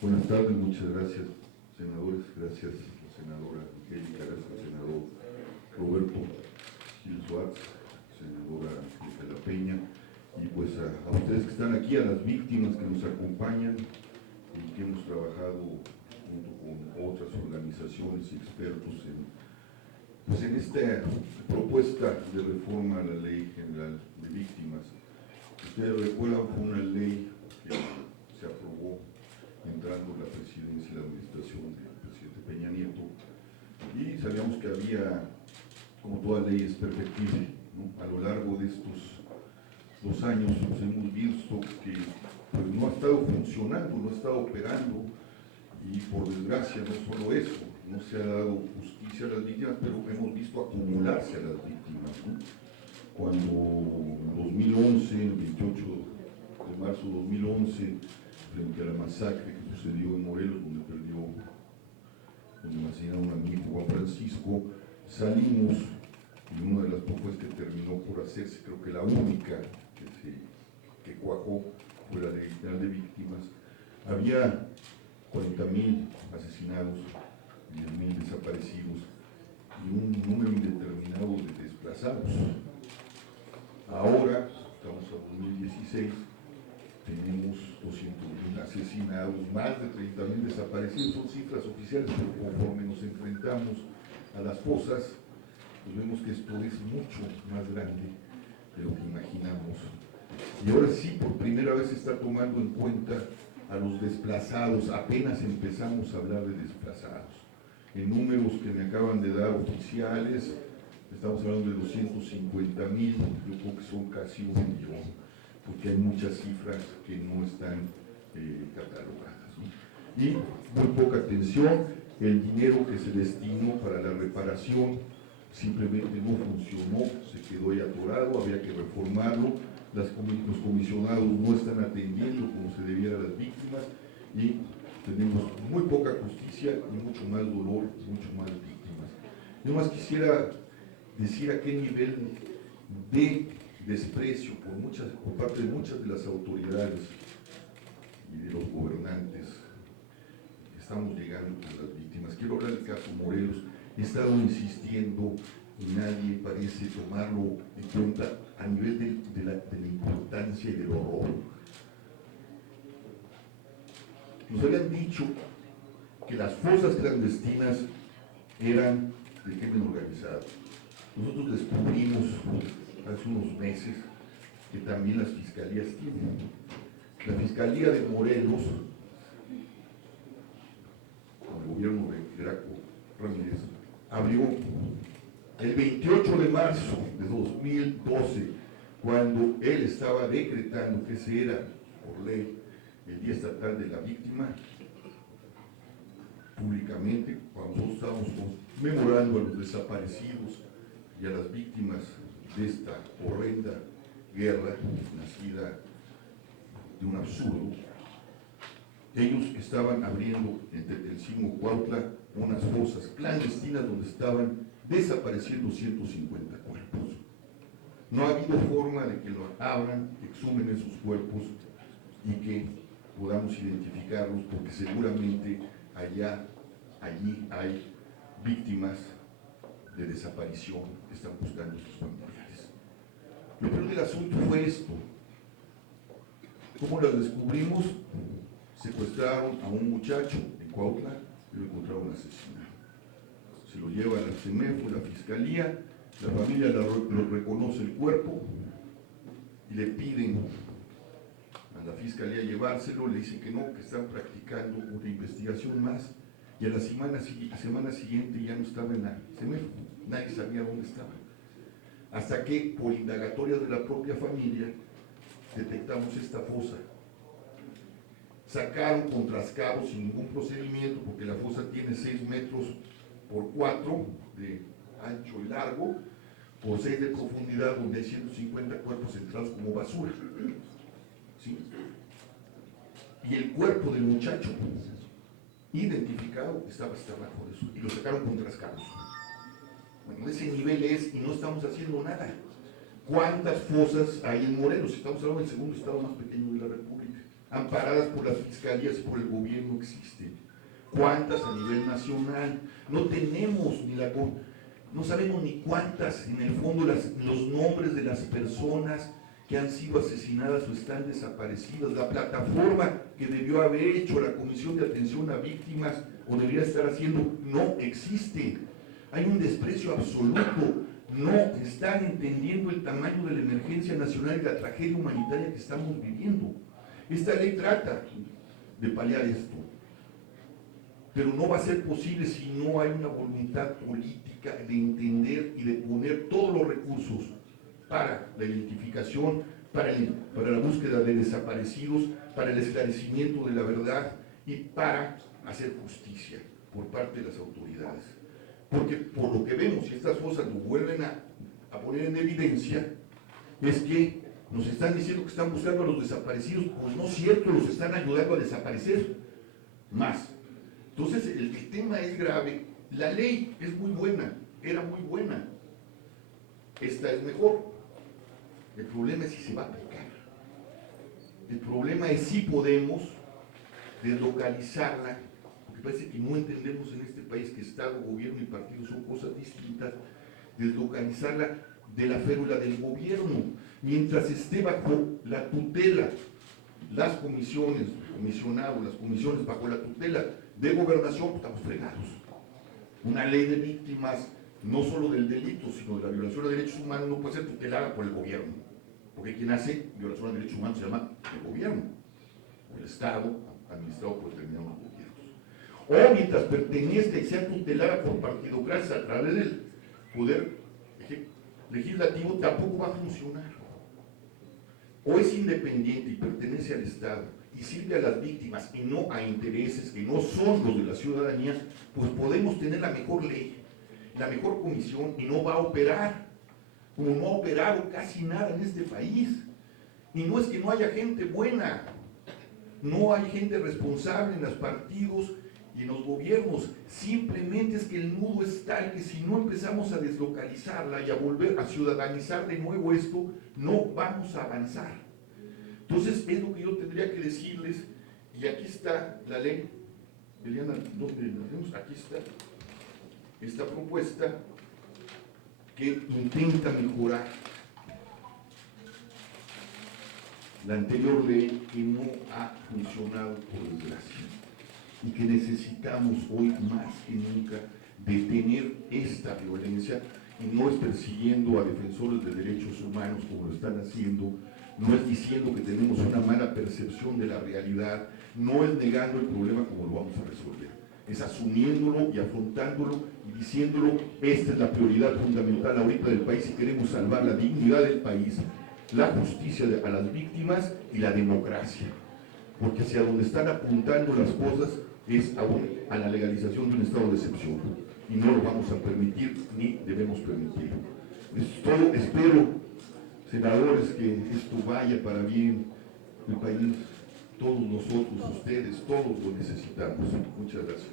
Buenas tardes, muchas gracias, senadores, gracias, senadora Angélica, gracias, senador Roberto Gil Suárez, senadora Angélica La Peña, y pues a ustedes que están aquí, a las víctimas que nos acompañan y que hemos trabajado junto con otras organizaciones y expertos en esta propuesta de reforma a la Ley General de Víctimas. Ustedes recuerdan, fue una ley que se aprobó entrando la presidencia y la administración del presidente Peña Nieto, y sabíamos que había, como toda ley es perfectible, ¿no? A lo largo de estos 2 años pues, hemos visto que pues, no ha estado funcionando, no ha estado operando, y por desgracia no solo eso, no se ha dado justicia a las víctimas, pero hemos visto acumularse a las víctimas, ¿no? Cuando en 2011, el 28 de marzo de 2011, frente a la masacre que sucedió en Morelos, donde asesinaron a mi hijo Juan Francisco, salimos, y una de las propuestas que terminó por hacerse, creo que la única que cuajó fue la Ley General de Víctimas. Había 40,000 asesinados, 10,000 desaparecidos y un número indeterminado de desplazados. Ahora, estamos en 2016, tenemos 200,000 asesinados, más de 30,000 desaparecidos, son cifras oficiales, pero conforme nos enfrentamos a las fosas, pues vemos que esto es mucho más grande de lo que imaginamos. Y ahora sí, por primera vez se está tomando en cuenta a los desplazados, apenas empezamos a hablar de desplazados. En números que me acaban de dar oficiales, estamos hablando de 250,000, yo creo que son casi 1,000,000, porque hay muchas cifras que no están catalogadas, ¿no? Y muy poca atención, el dinero que se destinó para la reparación simplemente no funcionó, se quedó ahí atorado, había que reformarlo, los comisionados no están atendiendo como se debiera a las víctimas, y tenemos muy poca justicia y mucho más dolor, mucho más víctimas. Yo más quisiera decir a qué nivel de desprecio por parte de muchas de las autoridades y de los gobernantes estamos llegando con las víctimas. Quiero hablar del caso Morelos. He estado insistiendo y nadie parece tomarlo en cuenta a nivel de la importancia y del horror. Nos habían dicho que las fosas clandestinas eran del crimen organizado. Nosotros descubrimos hace unos meses que también las fiscalías tienen. La Fiscalía de Morelos, con el gobierno de Graco Ramírez, abrió el 28 de marzo de 2012, cuando él estaba decretando que ese era, por ley, el Día Estatal de la Víctima, públicamente, cuando nosotros estábamos conmemorando a los desaparecidos y a las víctimas de esta horrenda guerra nacida de un absurdo, ellos estaban abriendo en Tetelcingo, Cuautla, unas fosas clandestinas donde estaban desapareciendo 150 cuerpos. No ha habido forma de que lo abran, que exhumen esos cuerpos y que podamos identificarlos, porque seguramente allí hay víctimas de desaparición que están buscando a sus familiares. Lo peor del asunto fue esto. ¿Cómo las descubrimos? Secuestraron a un muchacho en Cuautla y lo encontraron asesinado. Se lo lleva a la CEMEFO, la Fiscalía, la familia lo reconoce el cuerpo y le piden a la Fiscalía llevárselo, le dicen que no, que están practicando una investigación más, y a la semana siguiente ya no estaba en la CEMEFO, nadie sabía dónde estaba. Hasta que, por indagatorias de la propia familia, detectamos esta fosa. Sacaron con trascabos sin ningún procedimiento, porque la fosa tiene 6 metros por 4 de ancho y largo, por 6 de profundidad, donde hay 150 cuerpos entrados como basura. ¿Sí? Y el cuerpo del muchacho identificado estaba hasta abajo de eso, y lo sacaron con trascabos. Bueno, ese nivel es, y no estamos haciendo nada. ¿Cuántas fosas hay en Morelos? Estamos hablando del segundo estado más pequeño de la República. amparadas por las fiscalías y por el gobierno existen? ¿Cuántas a nivel nacional? No tenemos no sabemos ni cuántas, en el fondo, los nombres de las personas que han sido asesinadas o están desaparecidas. La plataforma que debió haber hecho la Comisión de Atención a Víctimas o debería estar haciendo, no existe. Hay un desprecio absoluto. No están entendiendo el tamaño de la emergencia nacional y la tragedia humanitaria que estamos viviendo. Esta ley trata de paliar esto, pero no va a ser posible si no hay una voluntad política de entender y de poner todos los recursos para la identificación, para la búsqueda de desaparecidos, para el esclarecimiento de la verdad y para hacer justicia por parte de las autoridades. Porque por lo que vemos, y estas cosas lo vuelven a poner en evidencia, es que nos están diciendo que están buscando a los desaparecidos. Pues no es cierto, los están ayudando a desaparecer más. Entonces el tema es grave. La ley es muy buena, era muy buena. Esta es mejor. El problema es si se va a aplicar. El problema es si podemos deslocalizarla, porque parece que no entendemos en este país que Estado, gobierno y partido son cosas distintas, deslocalizarla de la férula del gobierno, mientras esté bajo la tutela, las comisiones, comisionados, las comisiones bajo la tutela de gobernación, pues estamos fregados. Una ley de víctimas, no solo del delito, sino de la violación de derechos humanos, no puede ser tutelada por el gobierno, porque quien hace violación de derechos humanos se llama el gobierno, o el Estado, administrado por determinados gobiernos. O mientras pertenezca y sea tutelada por partidocracia a través del poder legislativo, tampoco va a funcionar. O es independiente y pertenece al Estado y sirve a las víctimas y no a intereses que no son los de la ciudadanía, pues podemos tener la mejor ley, la mejor comisión y no va a operar, como no ha operado casi nada en este país. Y no es que no haya gente buena, no hay gente responsable en los partidos y en los gobiernos, simplemente es que el nudo es tal que si no empezamos a deslocalizarla y a volver a ciudadanizar de nuevo esto, no vamos a avanzar. Entonces es lo que yo tendría que decirles, y aquí está la ley. Eliana, ¿dónde la tenemos? Aquí está esta propuesta que intenta mejorar la anterior ley que no ha funcionado por desgracia y que necesitamos hoy más que nunca detener esta violencia, y no es persiguiendo a defensores de derechos humanos como lo están haciendo, no es diciendo que tenemos una mala percepción de la realidad, no es negando el problema como lo vamos a resolver, es asumiéndolo y afrontándolo y diciéndolo, esta es la prioridad fundamental ahorita del país si queremos salvar la dignidad del país, la justicia a las víctimas y la democracia, porque hacia donde están apuntando las cosas es a la legalización de un estado de excepción, y no lo vamos a permitir ni debemos permitir. Es todo. Espero, senadores, que esto vaya para bien el país, todos nosotros, ustedes, todos lo necesitamos. Muchas gracias.